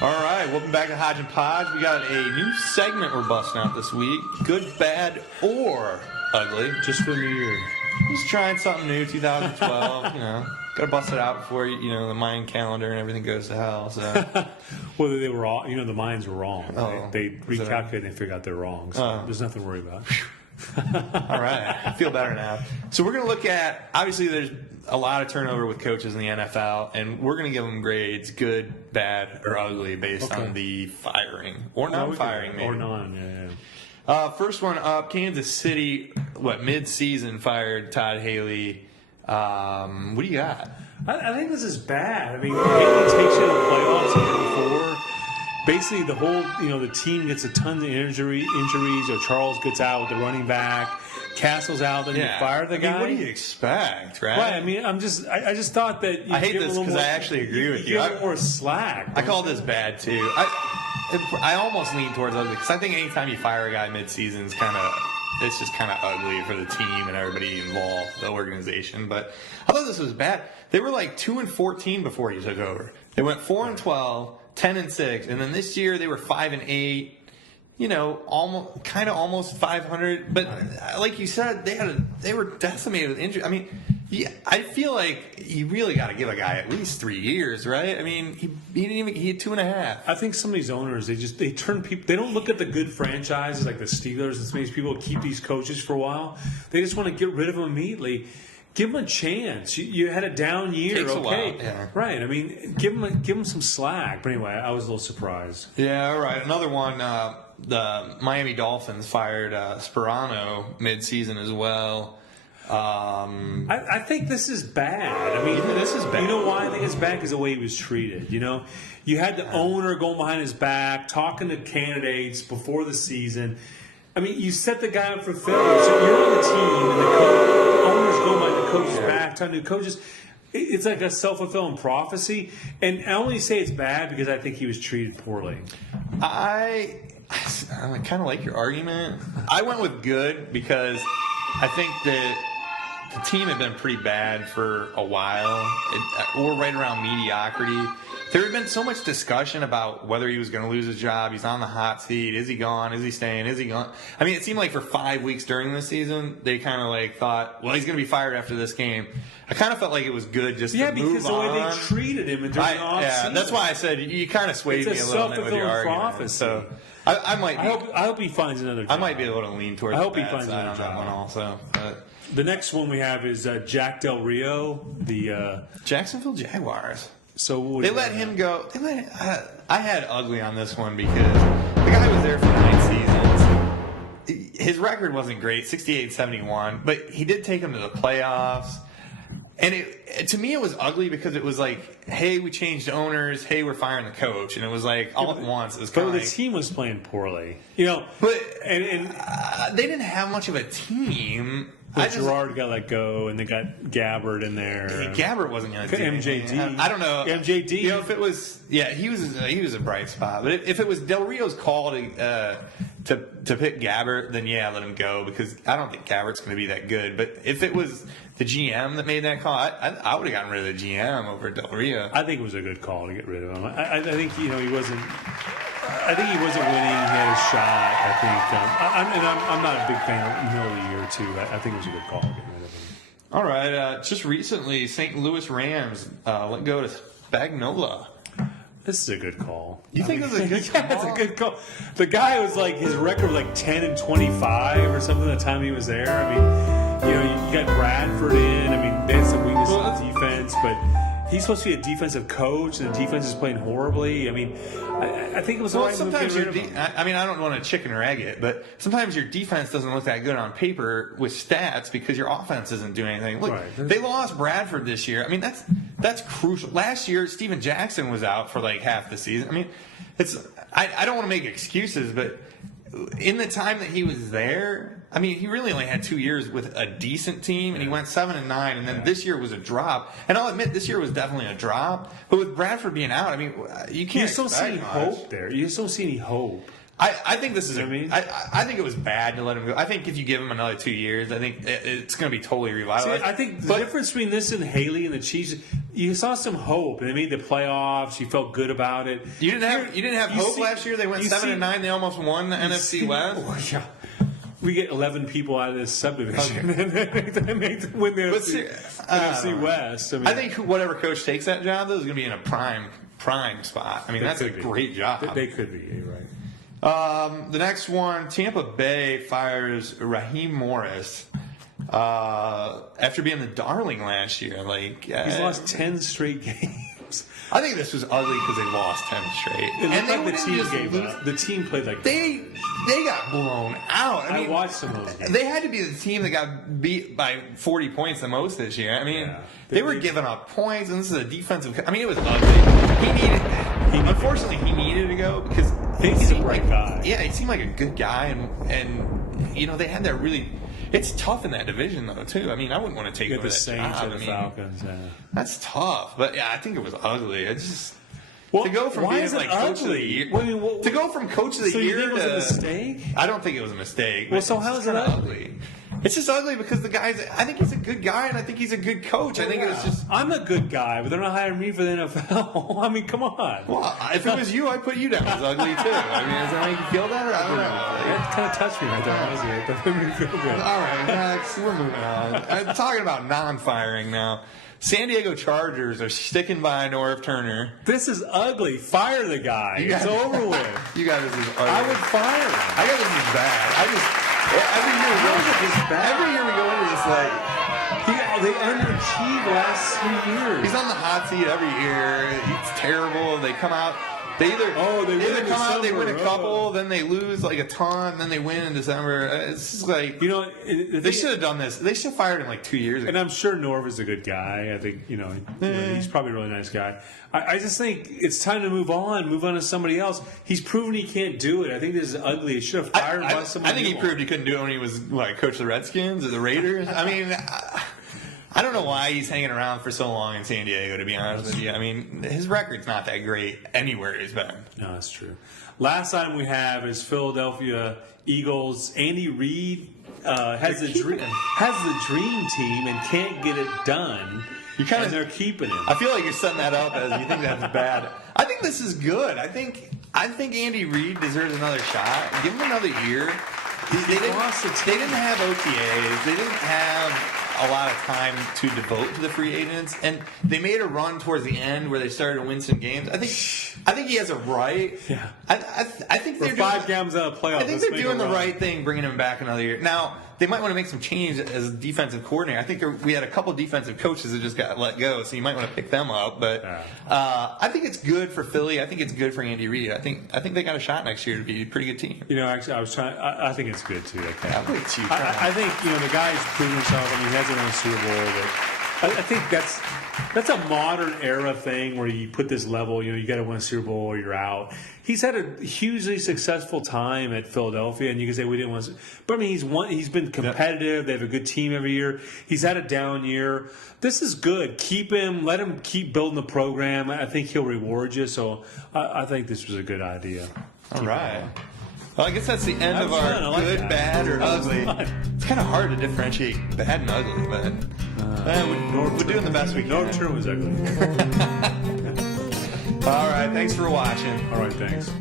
All right, welcome back to Hodge and Podge. We got a new segment we're busting out this week. Good, bad, or ugly. Just for the new year. Just trying something new, 2012, Got to bust it out before, the Mayan calendar and everything goes to hell, so. Well, they were all, the Mayans were wrong. Oh, they recalculated and they figured out they're wrong, so there's nothing to worry about. All right, I feel better now. So we're going to look at, obviously there's a lot of turnover with coaches in the NFL, and we're going to give them grades, good, bad, or ugly, based on the firing. Or non-firing, maybe. Or non, First one up, Kansas City, mid-season fired Todd Haley. What do you got? I think this is bad. I mean, Haley takes you to the playoffs the year before. Basically, the whole, the team gets a ton of injuries. Or Charles gets out with the running back. Castle's out, then you fire the guy. What do you expect, right? Right. I mean, I just thought that. I hate this because I actually agree with you. Give him more slack. I call this bad too. I almost lean towards ugly because I think anytime you fire a guy mid-season, it's just kind of ugly for the team and everybody involved, the organization. But I thought this was bad. They were like 2-14 before he took over. They went 4-12, 10-6, and then this year they were 5-8. Almost 500. But like you said, they were decimated with injury. I mean, I feel like you really got to give a guy at least 3 years, right? I mean, he had 2.5. I think some of these owners, they turn people. They don't look at the good franchises like the Steelers and some of these people keep these coaches for a while. They just want to get rid of them immediately. Give them a chance. You had a down year, Takes okay? A while, yeah. Right. I mean, give them some slack. But anyway, I was a little surprised. Yeah. All right. Another one. The Miami Dolphins fired Sperano mid-season as well. I think this is bad. I mean, this is bad. You know why I think it's bad? Because the way he was treated. You had the owner going behind his back, talking to candidates before the season. I mean, you set the guy up for failure. So you're on the team, and the owner's going behind the coach's back, talking to coaches. It's like a self-fulfilling prophecy. And I only say it's bad because I think he was treated poorly. I kind of like your argument. I went with good because I think that the team had been pretty bad for a while, or right around mediocrity. There had been so much discussion about whether he was going to lose his job. He's on the hot seat. Is he gone? Is he staying? Is he gone? I mean, it seemed like for 5 weeks during the season, they kind of thought, well, he's going to be fired after this game. I kind of felt like it was good just to move on. Yeah, because the way they treated him during the offseason. Yeah, that's why I said you kind of swayed me a little bit with your argument. Prophecy. So I might. I hope he finds another job. I might be able to lean towards. I hope the he finds side another on job. that one also. But the next one we have is Jack Del Rio, the Jacksonville Jaguars. So they let him go. I had ugly on this one because the guy was there for 9 seasons. His record wasn't great, 68-71, but he did take him to the playoffs. And to me, it was ugly because it was like, hey, we changed owners. Hey, we're firing the coach. And it was like all at once. It was but the team was playing poorly. But they didn't have much of a team. But Gerard got let go, and they got Gabbard in there. Gabbard wasn't going to do MJD. anything. I don't know. MJD. If it was, he was a bright spot. But if it was Del Rio's call to pick Gabbard, then let him go because I don't think Gabbard's going to be that good. But if it was the GM that made that call, I would have gotten rid of the GM over Del Rio. I think it was a good call to get rid of him. I think he wasn't. I think he wasn't winning. He had a shot. I think. I'm not a big fan of middle of the year too. I think it was a good call getting rid of him. All right. Just recently, St. Louis Rams let go to Spagnuolo. This is a good call. You think it's a good call? Yeah, it's a good call. The guy was his record was 10-25 or something at the time he was there. I mean, you got Bradford in. I mean, they had some weaknesses on defense, but he's supposed to be a defensive coach, and the defense is playing horribly. I mean, I think it was. Well, sometimes I don't want to chicken or egg it, but sometimes your defense doesn't look that good on paper with stats because your offense isn't doing anything. Look, they lost Bradford this year. I mean, that's crucial. Last year, Steven Jackson was out for half the season. I mean, I don't want to make excuses, but in the time that he was there, I mean, he really only had 2 years with a decent team, and he went 7-9, and then this year was a drop. And I'll admit, this year was definitely a drop. But with Bradford being out, I mean, you can't. You just don't see any hope there. You just don't see any hope. I think this is. I think it was bad to let him go. I think if you give him another 2 years, I think it's going to be totally revitalized. See, I think the difference between this and Haley and the Chiefs, you saw some hope. They made the playoffs. You felt good about it. You didn't have hope last year. They went 7-9. They almost won the NFC West. Oh, yeah. We get 11 people out of this subdivision and they make them win the NFC West. I think whatever coach takes that job, though, is going to be in a prime spot. I mean, that's a great job. They could be, you're right. The next one, Tampa Bay fires Raheem Morris after being the darling last year. He's lost 10 straight games. I think this was ugly because they lost 10 straight. And the team gave up. The team played like they got blown out. I mean, watched some of those games. They had to be the team that got beat by 40 points the most this year. I mean, they were giving up points, and this is a defensive. I mean, it was ugly. Unfortunately, he needed to go because he's a bright guy. Yeah, he seemed like a good guy, and they had that really. It's tough in that division, though, too. I mean, I wouldn't want to take over the Saints job. or the Falcons. Yeah. That's tough. But, yeah, I think it was ugly. To go from why being is it coach of the year. To go from coach of the year you think it was to. A mistake? I don't think it was a mistake. Well, so how is it ugly? It's just ugly because the guy's. I think he's a good guy, and I think he's a good coach. I think it was just. I'm a good guy, but they're not hiring me for the NFL. I mean, come on. Well, if it was you, I'd put you down as ugly too. I mean, does that make you feel better? I don't know. It kind of touched me right there, honestly. It made me feel good. All right, next we're moving on. I'm talking about non-firing now. San Diego Chargers are sticking by Norv Turner. This is ugly. Fire the guy. It's over with. You got this is ugly. I would fire him. I got this is bad. Every year we go into this they underachieved last 3 years. He's on the hot seat every year. It's terrible. They come out. They either come out, they win a couple, then they lose like a ton, then they win in December. It's just like they should have done this. They should have fired him like 2 years ago. And I'm sure Norv is a good guy. I think he's probably a really nice guy. I just think it's time to move on to somebody else. He's proven he can't do it. I think this is ugly. He should have fired him by somebody. I think he proved he couldn't do it when he was coach of the Redskins or the Raiders. I mean. I don't know why he's hanging around for so long in San Diego, to be honest with you. I mean, his record's not that great anywhere he's been. No, that's true. Last item we have is Philadelphia Eagles. Andy Reid has the dream team and can't get it done. And they're keeping him. I feel like you're setting that up as you think that's bad. I think this is good. I think Andy Reid deserves another shot. Give him another year. They didn't have OTAs. They didn't have a lot of time to devote to the free agents, and they made a run towards the end where they started to win some games. I think he has a right. Yeah. I think they're 5 games out of playoffs. I think they're doing the right thing, bringing him back another year. Now they might want to make some change as a defensive coordinator. I think we had a couple defensive coaches that just got let go, so you might want to pick them up. But I think it's good for Philly. I think it's good for Andy Reid. I think they got a shot next year to be a pretty good team. Actually, I think it's good too. I think the guy's proven himself. I mean, he hasn't won a Super Bowl, but I think that's a modern era thing where you put this level. You got to win a Super Bowl or you're out. He's had a hugely successful time at Philadelphia, and you can say we didn't want to. But I mean, he's been competitive. They have a good team every year. He's had a down year. This is good. Keep him. Let him keep building the program. I think he'll reward you. So I think this was a good idea. All right. Well, I guess that's the end of our good, bad, or ugly. It's kind of hard to differentiate bad and ugly, but we're doing the best we can. Norv Turner was ugly. All right, thanks for watching. All right, thanks.